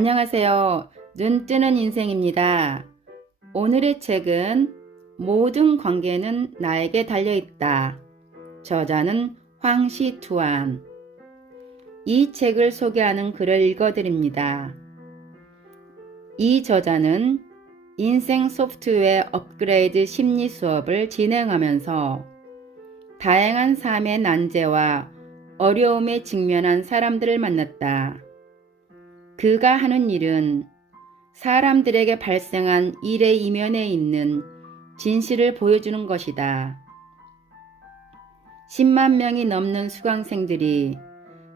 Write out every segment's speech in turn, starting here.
안녕하세요. 눈 뜨는 인생입니다. 오늘의 책은 모든 관계는 나에게 달려있다. 저자는 황시투안. 이 책을 소개하는 글을 읽어드립니다. 이 저자는 인생 소프트웨어 업그레이드 심리 수업을 진행하면서 다양한 삶의 난제와 어려움에 직면한 사람들을 만났다. 그가 하는 일은 사람들에게 발생한 일의 이면에 있는 진실을 보여주는 것이다. 10만 명이 넘는 수강생들이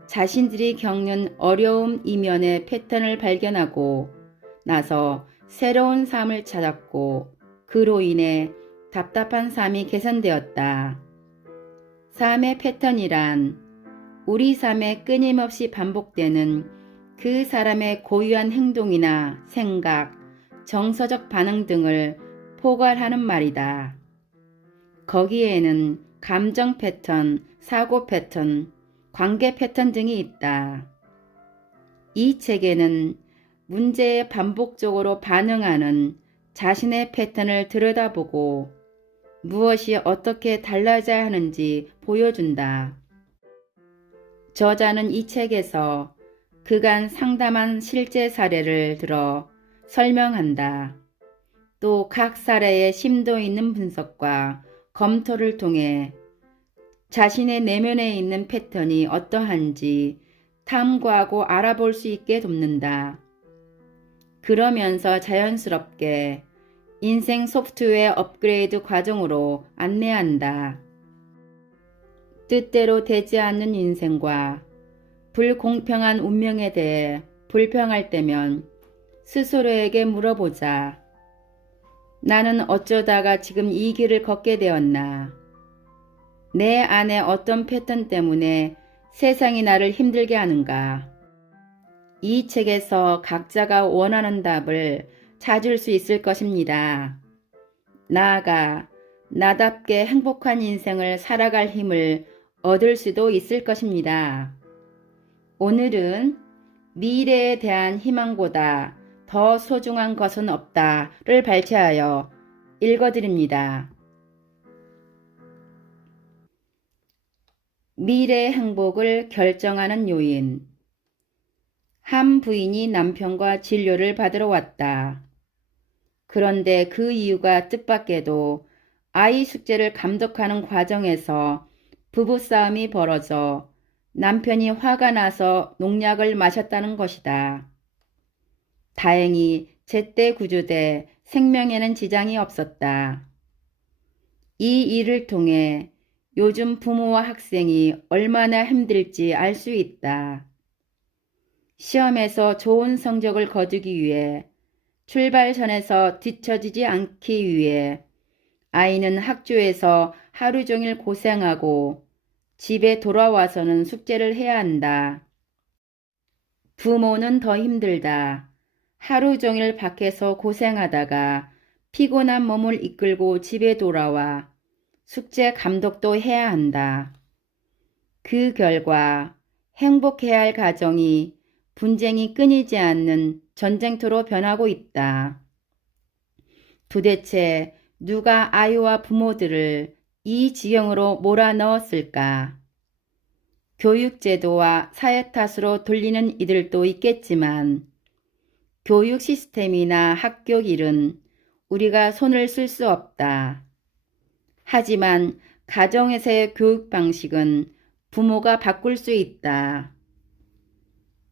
자신들이 겪는 어려움 이면의 패턴을 발견하고 나서 새로운 삶을 찾았고 그로 인해 답답한 삶이 개선되었다. 삶의 패턴이란 우리 삶에 끊임없이 반복되는 그 사람의 고유한 행동이나 생각, 정서적 반응 등을 포괄하는 말이다. 거기에는 감정 패턴, 사고 패턴, 관계 패턴 등이 있다. 이 책에는 문제에 반복적으로 반응하는 자신의 패턴을 들여다보고 무엇이 어떻게 달라져야 하는지 보여준다. 저자는 이 책에서 그간 상담한 실제 사례를 들어 설명한다. 또 각 사례의 심도 있는 분석과 검토를 통해 자신의 내면에 있는 패턴이 어떠한지 탐구하고 알아볼 수 있게 돕는다. 그러면서 자연스럽게 인생 소프트웨어 업그레이드 과정으로 안내한다. 뜻대로 되지 않는 인생과 불공평한 운명에 대해 불평할 때면 스스로에게 물어보자. 나는 어쩌다가 지금 이 길을 걷게 되었나? 내 안에 어떤 패턴 때문에 세상이 나를 힘들게 하는가? 이 책에서 각자가 원하는 답을 찾을 수 있을 것입니다. 나아가 나답게 행복한 인생을 살아갈 힘을 얻을 수도 있을 것입니다. 오늘은 미래에 대한 희망보다 더 소중한 것은 없다를 발췌하여 읽어드립니다. 미래의 행복을 결정하는 요인. 한 부인이 남편과 진료를 받으러 왔다. 그런데 그 이유가 뜻밖에도 아이 숙제를 감독하는 과정에서 부부싸움이 벌어져 남편이 화가 나서 농약을 마셨다는 것이다. 다행히 제때 구조돼 생명에는 지장이 없었다. 이 일을 통해 요즘 부모와 학생이 얼마나 힘들지 알 수 있다. 시험에서 좋은 성적을 거두기 위해 출발선에서 뒤처지지 않기 위해 아이는 학교에서 하루 종일 고생하고 집에 돌아와서는 숙제를 해야 한다. 부모는 더 힘들다. 하루 종일 밖에서 고생하다가 피곤한 몸을 이끌고 집에 돌아와 숙제 감독도 해야 한다. 그 결과 행복해야 할 가정이 분쟁이 끊이지 않는 전쟁터로 변하고 있다. 도대체 누가 아이와 부모들을 이 지경으로 몰아넣었을까? 교육제도와 사회 탓으로 돌리는 이들도 있겠지만 교육 시스템이나 학교 일은 우리가 손을 쓸 수 없다. 하지만 가정에서의 교육 방식은 부모가 바꿀 수 있다.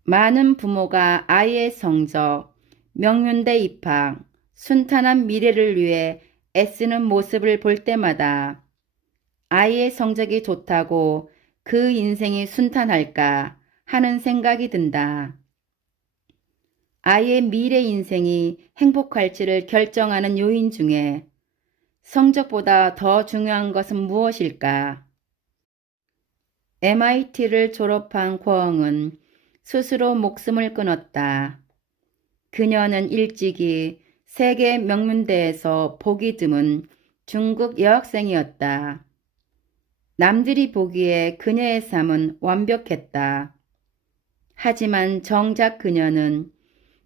많은 부모가 아이의 성적, 명문대 입학, 순탄한 미래를 위해 애쓰는 모습을 볼 때마다 아이의 성적이 좋다고 그 인생이 순탄할까 하는 생각이 든다. 아이의 미래 인생이 행복할지를 결정하는 요인 중에 성적보다 더 중요한 것은 무엇일까? MIT를 졸업한 고엉은 스스로 목숨을 끊었다. 그녀는 일찍이 세계 명문대에서 보기 드문 중국 여학생이었다. 남들이 보기에 그녀의 삶은 완벽했다. 하지만 정작 그녀는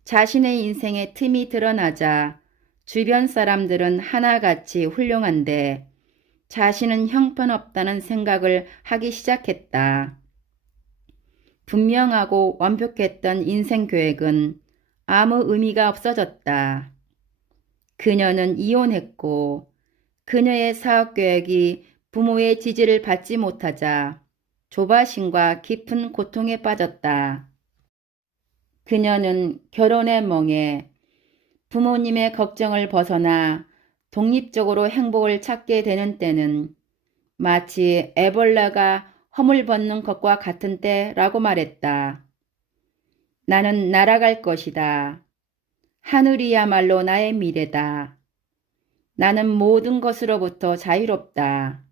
자신의 인생에 틈이 드러나자 주변 사람들은 하나같이 훌륭한데 자신은 형편없다는 생각을 하기 시작했다. 분명하고 완벽했던 인생 계획은 아무 의미가 없어졌다. 그녀는 이혼했고 그녀의 사업 계획이 부모의 지지를 받지 못하자 조바심과 깊은 고통에 빠졌다. 그녀는 결혼의 멍에 부모님의 걱정을 벗어나 독립적으로 행복을 찾게 되는 때는 마치 에볼라가 허물벗는 것과 같은 때라고 말했다. 나는 날아갈 것이다. 하늘이야말로 나의 미래다. 나는 모든 것으로부터 자유롭다.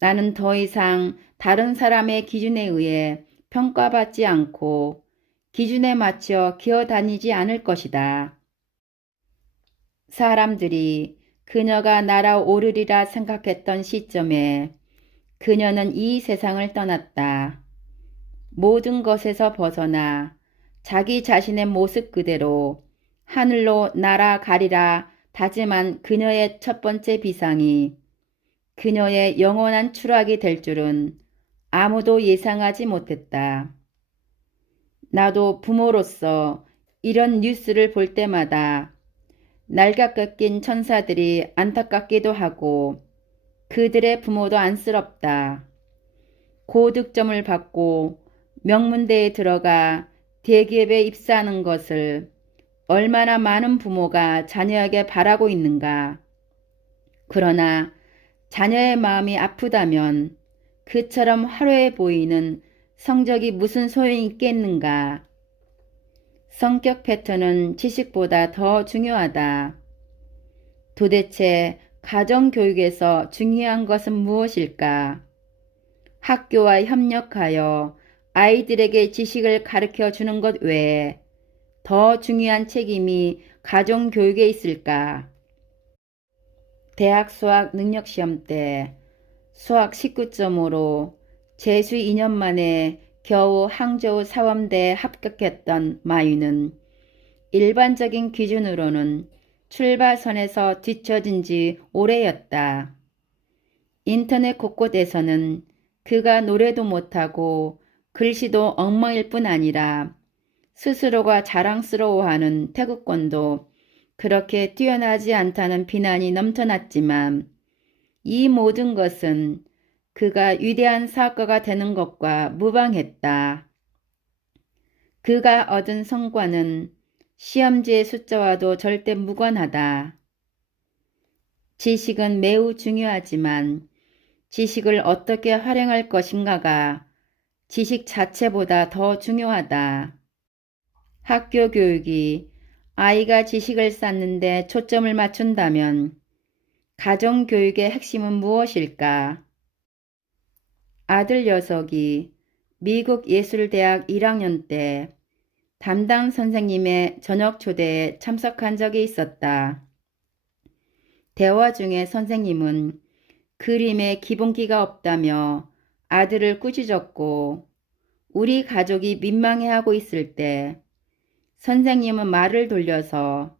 나는 더 이상 다른 사람의 기준에 의해 평가받지 않고 기준에 맞춰 기어다니지 않을 것이다. 사람들이 그녀가 날아오르리라 생각했던 시점에 그녀는 이 세상을 떠났다. 모든 것에서 벗어나 자기 자신의 모습 그대로 하늘로 날아가리라 다짐한 그녀의 첫 번째 비상이 그녀의 영원한 추락이 될 줄은 아무도 예상하지 못했다. 나도 부모로서 이런 뉴스를 볼 때마다 날가 꺾인 천사들이 안타깝기도 하고 그들의 부모도 안쓰럽다. 고득점을 받고 명문대에 들어가 대기업에 입사하는 것을 얼마나 많은 부모가 자녀에게 바라고 있는가. 그러나 자녀의 마음이 아프다면 그처럼 화려해 보이는 성적이 무슨 소용이 있겠는가. 성격 패턴은 지식보다 더 중요하다. 도대체 가정교육에서 중요한 것은 무엇일까? 학교와 협력하여 아이들에게 지식을 가르쳐 주는 것 외에 더 중요한 책임이 가정교육에 있을까? 대학 수학 능력시험 때 수학 19점으로 재수 2년 만에 겨우 항저우 사범대에 합격했던 마유는 일반적인 기준으로는 출발선에서 뒤처진 지 오래였다. 인터넷 곳곳에서는 그가 노래도 못하고 글씨도 엉망일 뿐 아니라 스스로가 자랑스러워하는 태국권도 그렇게 뛰어나지 않다는 비난이 넘쳐났지만 이 모든 것은 그가 위대한 사학가가 되는 것과 무방했다. 그가 얻은 성과는 시험지의 숫자와도 절대 무관하다. 지식은 매우 중요하지만 지식을 어떻게 활용할 것인가가 지식 자체보다 더 중요하다. 학교 교육이 아이가 지식을 쌓는데 초점을 맞춘다면 가정교육의 핵심은 무엇일까? 아들 녀석이 미국 예술대학 1학년 때 담당 선생님의 저녁 초대에 참석한 적이 있었다. 대화 중에 선생님은 그림에 기본기가 없다며 아들을 꾸짖었고 우리 가족이 민망해하고 있을 때 선생님은 말을 돌려서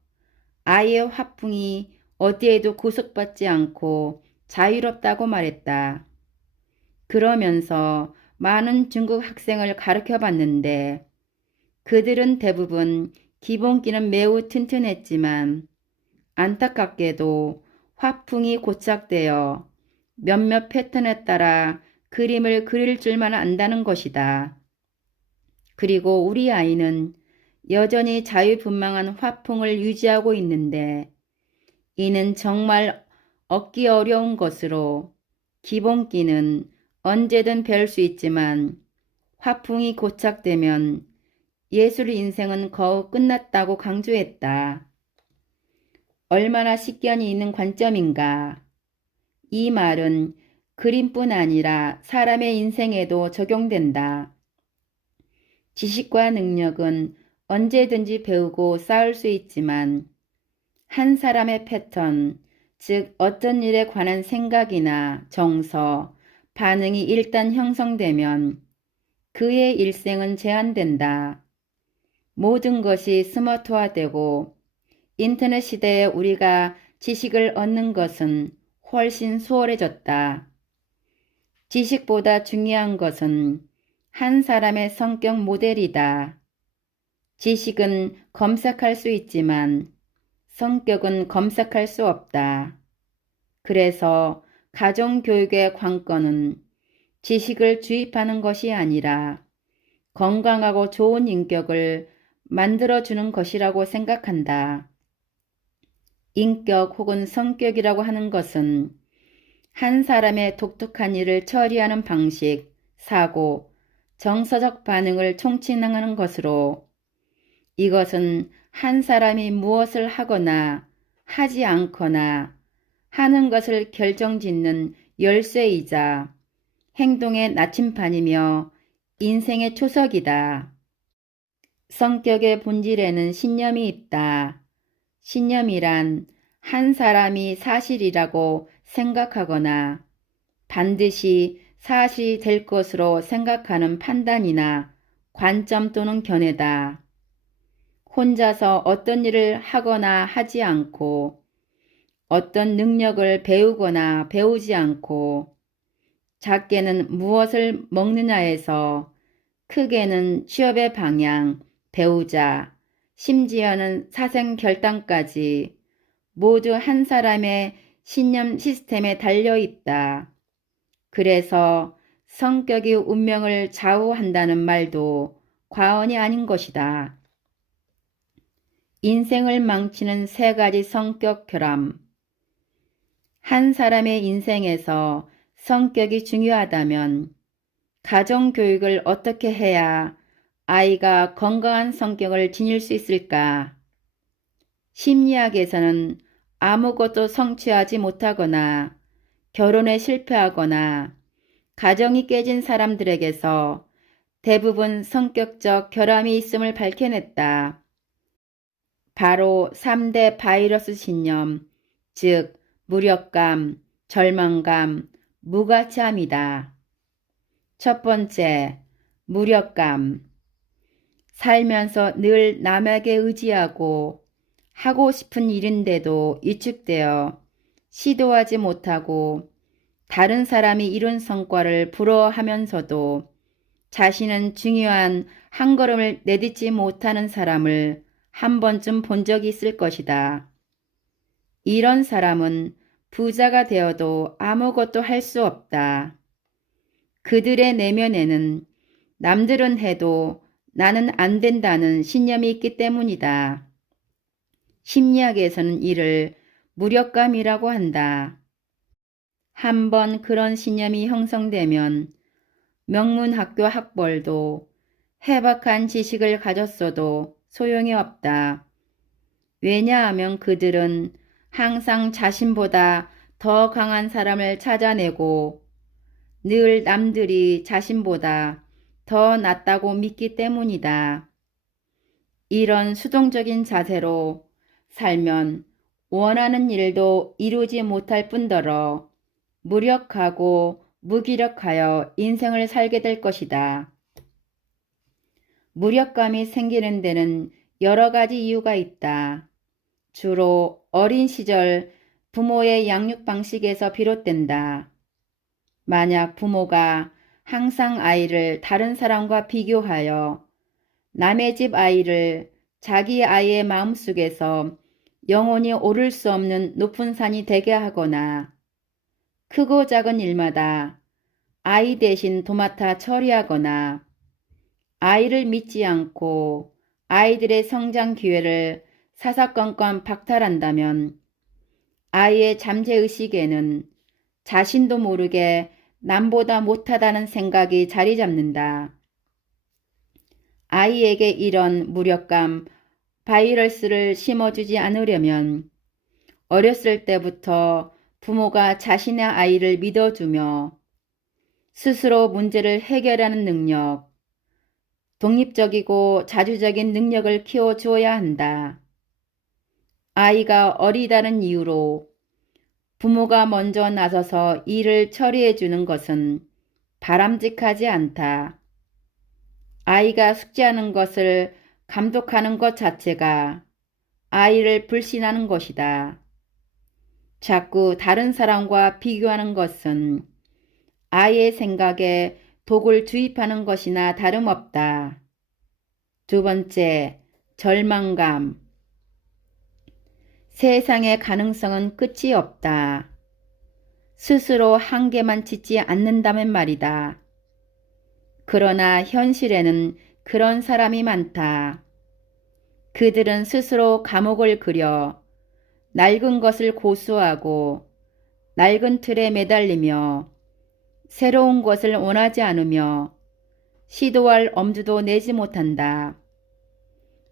아이의 화풍이 어디에도 구속받지 않고 자유롭다고 말했다. 그러면서 많은 중국 학생을 가르쳐 봤는데 그들은 대부분 기본기는 매우 튼튼했지만 안타깝게도 화풍이 고착되어 몇몇 패턴에 따라 그림을 그릴 줄만 안다는 것이다. 그리고 우리 아이는 여전히 자유분방한 화풍을 유지하고 있는데 이는 정말 얻기 어려운 것으로 기본기는 언제든 배울 수 있지만 화풍이 고착되면 예술 인생은 거의 끝났다고 강조했다. 얼마나 식견이 있는 관점인가. 이 말은 그림뿐 아니라 사람의 인생에도 적용된다. 지식과 능력은 언제든지 배우고 쌓을 수 있지만 한 사람의 패턴, 즉 어떤 일에 관한 생각이나 정서, 반응이 일단 형성되면 그의 일생은 제한된다. 모든 것이 스마트화되고 인터넷 시대에 우리가 지식을 얻는 것은 훨씬 수월해졌다. 지식보다 중요한 것은 한 사람의 성격 모델이다. 지식은 검색할 수 있지만 성격은 검색할 수 없다. 그래서 가정교육의 관건은 지식을 주입하는 것이 아니라 건강하고 좋은 인격을 만들어주는 것이라고 생각한다. 인격 혹은 성격이라고 하는 것은 한 사람의 독특한 일을 처리하는 방식, 사고, 정서적 반응을 총칭하는 것으로 이것은 한 사람이 무엇을 하거나 하지 않거나 하는 것을 결정짓는 열쇠이자 행동의 나침판이며 인생의 초석이다. 성격의 본질에는 신념이 있다. 신념이란 한 사람이 사실이라고 생각하거나 반드시 사실이 될 것으로 생각하는 판단이나 관점 또는 견해다. 혼자서 어떤 일을 하거나 하지 않고 어떤 능력을 배우거나 배우지 않고 작게는 무엇을 먹느냐에서 크게는 취업의 방향, 배우자, 심지어는 사생 결단까지 모두 한 사람의 신념 시스템에 달려 있다. 그래서 성격이 운명을 좌우한다는 말도 과언이 아닌 것이다. 인생을 망치는 3가지 성격 결함. 한 사람의 인생에서 성격이 중요하다면 가정교육을 어떻게 해야 아이가 건강한 성격을 지닐 수 있을까? 심리학에서는 아무것도 성취하지 못하거나 결혼에 실패하거나 가정이 깨진 사람들에게서 대부분 성격적 결함이 있음을 밝혀냈다. 바로 3대 바이러스 신념, 즉 무력감, 절망감, 무가치함이다. 첫 번째, 무력감. 살면서 늘 남에게 의지하고 하고 싶은 일인데도 위축되어 시도하지 못하고 다른 사람이 이룬 성과를 부러워하면서도 자신은 중요한 한 걸음을 내딛지 못하는 사람을 한 번쯤 본 적이 있을 것이다. 이런 사람은 부자가 되어도 아무것도 할 수 없다. 그들의 내면에는 남들은 해도 나는 안 된다는 신념이 있기 때문이다. 심리학에서는 이를 무력감이라고 한다. 한번 그런 신념이 형성되면 명문학교 학벌도 해박한 지식을 가졌어도 소용이 없다. 왜냐하면 그들은 항상 자신보다 더 강한 사람을 찾아내고 늘 남들이 자신보다 더 낫다고 믿기 때문이다. 이런 수동적인 자세로 살면 원하는 일도 이루지 못할 뿐더러 무력하고 무기력하여 인생을 살게 될 것이다. 무력감이 생기는 데는 여러 가지 이유가 있다. 주로 어린 시절 부모의 양육 방식에서 비롯된다. 만약 부모가 항상 아이를 다른 사람과 비교하여 남의 집 아이를 자기 아이의 마음속에서 영원히 오를 수 없는 높은 산이 되게 하거나 크고 작은 일마다 아이 대신 도맡아 처리하거나 아이를 믿지 않고 아이들의 성장 기회를 사사건건 박탈한다면 아이의 잠재의식에는 자신도 모르게 남보다 못하다는 생각이 자리 잡는다. 아이에게 이런 무력감, 바이러스를 심어주지 않으려면 어렸을 때부터 부모가 자신의 아이를 믿어주며 스스로 문제를 해결하는 능력, 독립적이고 자주적인 능력을 키워주어야 한다. 아이가 어리다는 이유로 부모가 먼저 나서서 일을 처리해 주는 것은 바람직하지 않다. 아이가 숙제하는 것을 감독하는 것 자체가 아이를 불신하는 것이다. 자꾸 다른 사람과 비교하는 것은 아이의 생각에 독을 주입하는 것이나 다름없다. 두 번째, 절망감. 세상의 가능성은 끝이 없다. 스스로 한계만 짓지 않는다면 말이다. 그러나 현실에는 그런 사람이 많다. 그들은 스스로 감옥을 그려 낡은 것을 고수하고 낡은 틀에 매달리며 새로운 것을 원하지 않으며 시도할 엄두도 내지 못한다.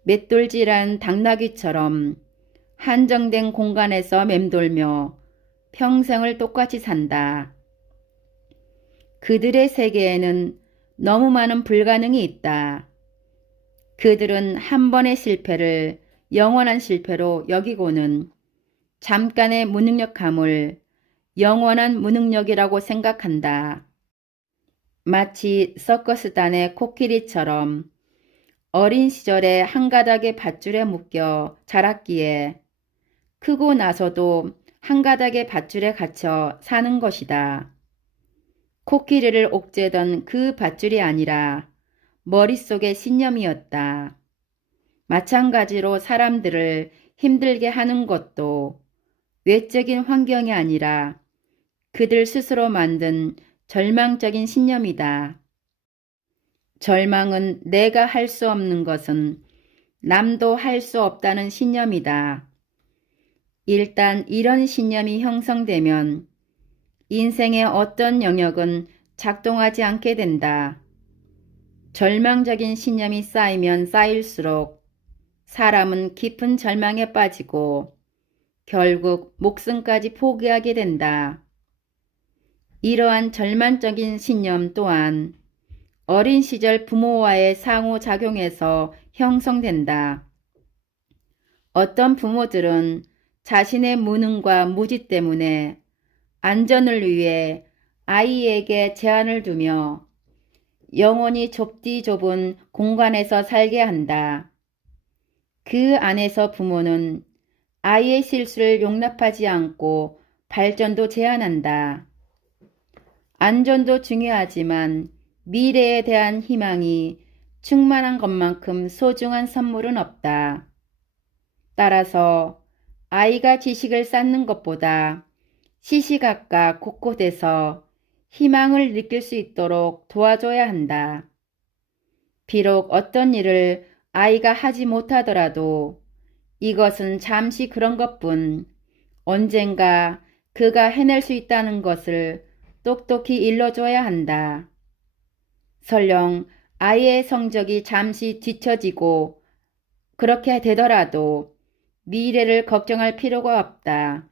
맷돌질한 당나귀처럼 한정된 공간에서 맴돌며 평생을 똑같이 산다. 그들의 세계에는 너무 많은 불가능이 있다. 그들은 한 번의 실패를 영원한 실패로 여기고는 잠깐의 무능력함을 영원한 무능력이라고 생각한다. 마치 서커스단의 코끼리처럼 어린 시절에 한 가닥의 밧줄에 묶여 자랐기에 크고 나서도 한 가닥의 밧줄에 갇혀 사는 것이다. 코끼리를 옥죄던 그 밧줄이 아니라 머릿속의 신념이었다. 마찬가지로 사람들을 힘들게 하는 것도 외적인 환경이 아니라 그들 스스로 만든 절망적인 신념이다. 절망은 내가 할 수 없는 것은 남도 할 수 없다는 신념이다. 일단 이런 신념이 형성되면 인생의 어떤 영역은 작동하지 않게 된다. 절망적인 신념이 쌓이면 쌓일수록 사람은 깊은 절망에 빠지고 결국 목숨까지 포기하게 된다. 이러한 절망적인 신념 또한 어린 시절 부모와의 상호작용에서 형성된다. 어떤 부모들은 자신의 무능과 무지 때문에 안전을 위해 아이에게 제한을 두며 영원히 좁디 좁은 공간에서 살게 한다. 그 안에서 부모는 아이의 실수를 용납하지 않고 발전도 제한한다. 안전도 중요하지만 미래에 대한 희망이 충만한 것만큼 소중한 선물은 없다. 따라서 아이가 지식을 쌓는 것보다 시시각각 곳곳에서 희망을 느낄 수 있도록 도와줘야 한다. 비록 어떤 일을 아이가 하지 못하더라도 이것은 잠시 그런 것뿐 언젠가 그가 해낼 수 있다는 것을 똑똑히 일러줘야 한다. 설령 아이의 성적이 잠시 뒤처지고 그렇게 되더라도 미래를 걱정할 필요가 없다.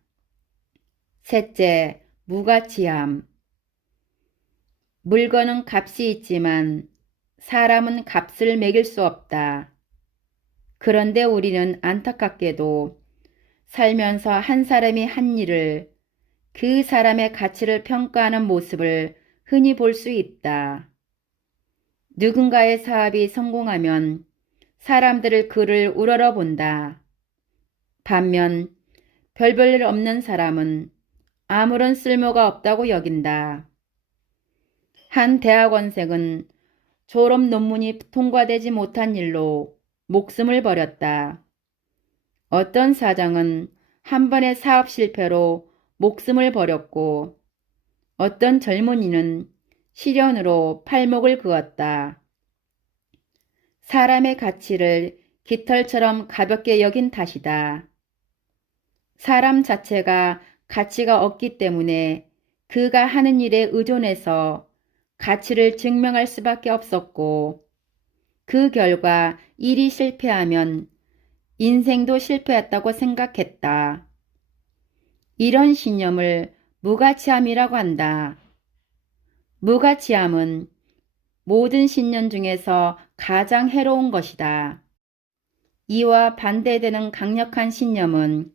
셋째, 무가치함. 물건은 값이 있지만 사람은 값을 매길 수 없다. 그런데 우리는 안타깝게도 살면서 한 사람이 한 일을 그 사람의 가치를 평가하는 모습을 흔히 볼 수 있다. 누군가의 사업이 성공하면 사람들을 그를 우러러본다. 반면 별 볼 일 없는 사람은 아무런 쓸모가 없다고 여긴다. 한 대학원생은 졸업 논문이 통과되지 못한 일로 목숨을 버렸다. 어떤 사장은 한 번의 사업 실패로 목숨을 버렸고 어떤 젊은이는 시련으로 팔목을 그었다. 사람의 가치를 깃털처럼 가볍게 여긴 탓이다. 사람 자체가 가치가 없기 때문에 그가 하는 일에 의존해서 가치를 증명할 수밖에 없었고 그 결과 일이 실패하면 인생도 실패했다고 생각했다. 이런 신념을 무가치함이라고 한다. 무가치함은 모든 신념 중에서 가장 해로운 것이다. 이와 반대되는 강력한 신념은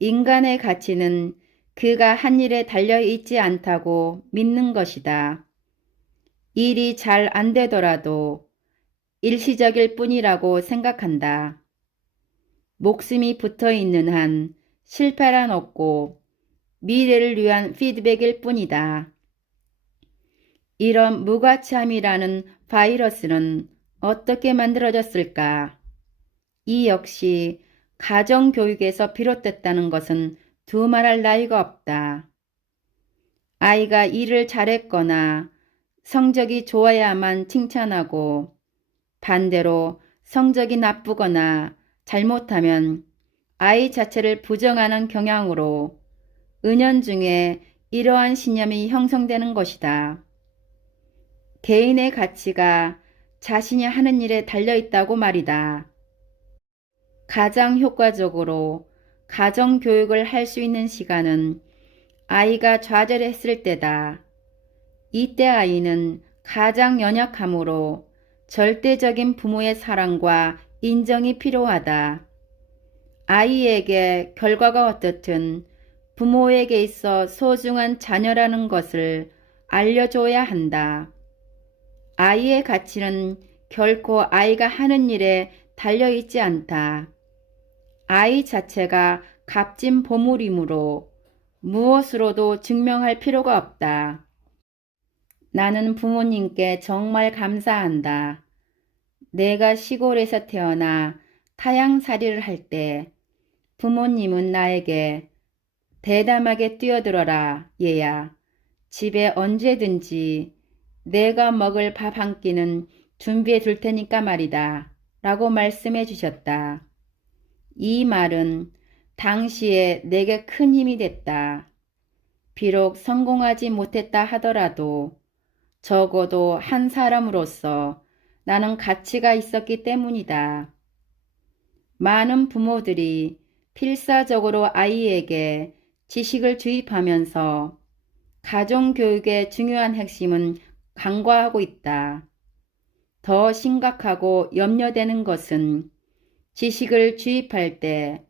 인간의 가치는 그가 한 일에 달려있지 않다고 믿는 것이다. 일이 잘 안 되더라도 일시적일 뿐이라고 생각한다. 목숨이 붙어 있는 한 실패란 없고 미래를 위한 피드백일 뿐이다. 이런 무가치함이라는 바이러스는 어떻게 만들어졌을까? 이 역시 가정교육에서 비롯됐다는 것은 두말할 나위가 없다. 아이가 일을 잘했거나 성적이 좋아야만 칭찬하고 반대로 성적이 나쁘거나 잘못하면 아이 자체를 부정하는 경향으로 은연중에 이러한 신념이 형성되는 것이다. 개인의 가치가 자신이 하는 일에 달려있다고 말이다. 가장 효과적으로 가정교육을 할 수 있는 시간은 아이가 좌절했을 때다. 이때 아이는 가장 연약하므로 절대적인 부모의 사랑과 인정이 필요하다. 아이에게 결과가 어떻든 부모에게 있어 소중한 자녀라는 것을 알려줘야 한다. 아이의 가치는 결코 아이가 하는 일에 달려있지 않다. 아이 자체가 값진 보물이므로 무엇으로도 증명할 필요가 없다. 나는 부모님께 정말 감사한다. 내가 시골에서 태어나 타향살이를 할 때 부모님은 나에게 대담하게 뛰어들어라, 얘야. 집에 언제든지 내가 먹을 밥 한 끼는 준비해 둘 테니까 말이다. 라고 말씀해 주셨다. 이 말은 당시에 내게 큰 힘이 됐다. 비록 성공하지 못했다 하더라도 적어도 한 사람으로서 나는 가치가 있었기 때문이다. 많은 부모들이 필사적으로 아이에게 지식을 주입하면서 가정교육의 중요한 핵심은 간과하고 있다. 더 심각하고 염려되는 것은 지식을 주입할 때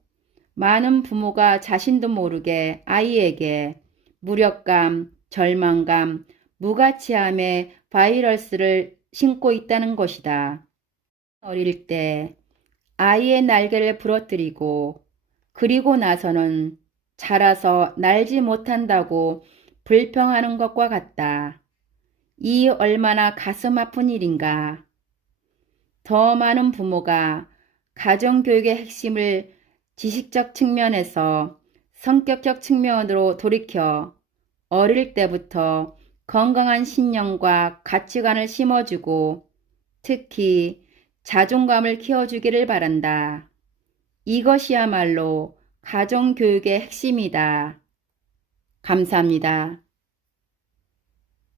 많은 부모가 자신도 모르게 아이에게 무력감, 절망감, 무가치함의 바이러스를 심고 있다는 것이다. 어릴 때 아이의 날개를 부러뜨리고 그리고 나서는 자라서 날지 못한다고 불평하는 것과 같다. 이 얼마나 가슴 아픈 일인가. 더 많은 부모가 가정교육의 핵심을 지식적 측면에서 성격적 측면으로 돌이켜 어릴 때부터 건강한 신념과 가치관을 심어주고 특히 자존감을 키워주기를 바란다. 이것이야말로 가정교육의 핵심이다. 감사합니다.